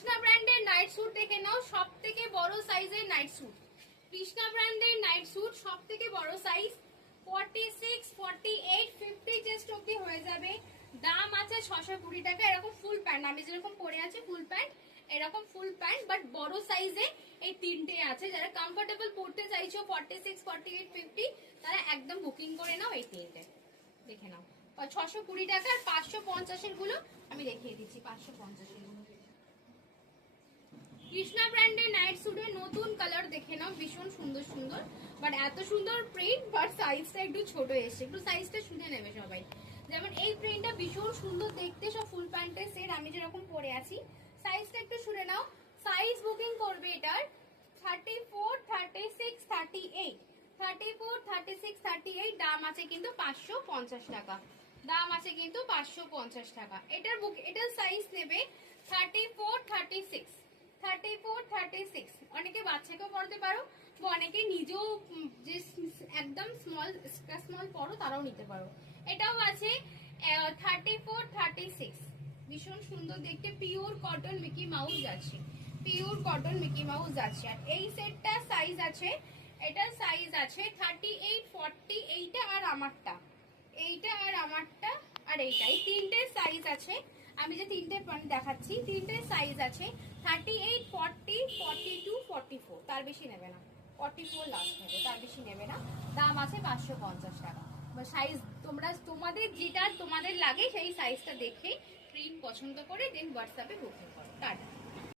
কৃষ্ণা ব্র্যান্ডের night sweet দেখে নাও, সব থেকে বড় সাইজের নাইট স্যুট। কৃষ্ণা ব্র্যান্ডের নাইট স্যুট সব থেকে বড় সাইজ 46, 48, 50 চেস্ট অব্দি হয়ে যাবে। দাম আছে 620 টাকা। এরকম ফুল প্যান্ট, আমি যেরকম পরে আছি ফুল প্যান্ট, এরকম ফুল প্যান্ট বাট বড় সাইজে এই তিনটে আছে। যারা কমফোর্টেবল পড়তে চাইছো 46, 48, 50 তারা একদম বুকিং করে নাও এই তিনটে। দেখে নাও 620 টাকা। আর 550 এর গুলো আমি দেখিয়ে দিচ্ছি। 550 এর গুলো কৃষ্ণা ব্র্যান্ডের নাইট স্যুটের নতুন কালার দেখে নাও, ভীষণ সুন্দর সুন্দর বাট এত সুন্দর প্রিন্ট বাট সাইজটা একটু ছোট এসছে। একটু সাইজটা শুনে নেবে সবাই। যেমন এই প্রিন্টটা ভীষণ সুন্দর দেখতে, সব ফুল প্যান্টের সেট আমি যেরকম পরে আছি। সাইজটা একটু শুনে নাও। সাইজ বুকিং করবে এটার 34, 36, 38, 34, 36, 38। দাম আছে কিন্তু 550 টাকা। দাম আছে কিন্তু 550 টাকা। এটার সাইজ নেবে 34, 36, 34, 36। অনেকে বাচ্চাকেও পড়তে পারো বা অনেকে নিজেও যে একদম স্মল পড়ো তারাও নিতে পারো। এটাও আছে 34, 36। ভীষণ সুন্দর দেখতে, পিওর কটন মিকি মাউস আছে, পিওর কটন মিকি মাউস আছে। আর এই সেটটা সাইজ আছে, এটার সাইজ আছে 38, 40। এইটা আর আমারটা, এইটা আর আমারটা আর এইটা, এই তিনটে সাইজ আছে। আমি যে তিনটে দেখাচ্ছি তিনটে সাইজ আছে 38, 40, 42, 44। তার বেশি নেবে না, 44 লাস্ট নেবে, তার বেশি নেবে না। দাম আছে 550 টাকা। সাইজ তোমাদের যেটা তোমাদের লাগে সেই সাইজটা দেখে প্রিন্ট পছন্দ করে দেন হোয়াটসঅ্যাপে বুকিং করো। টাটা।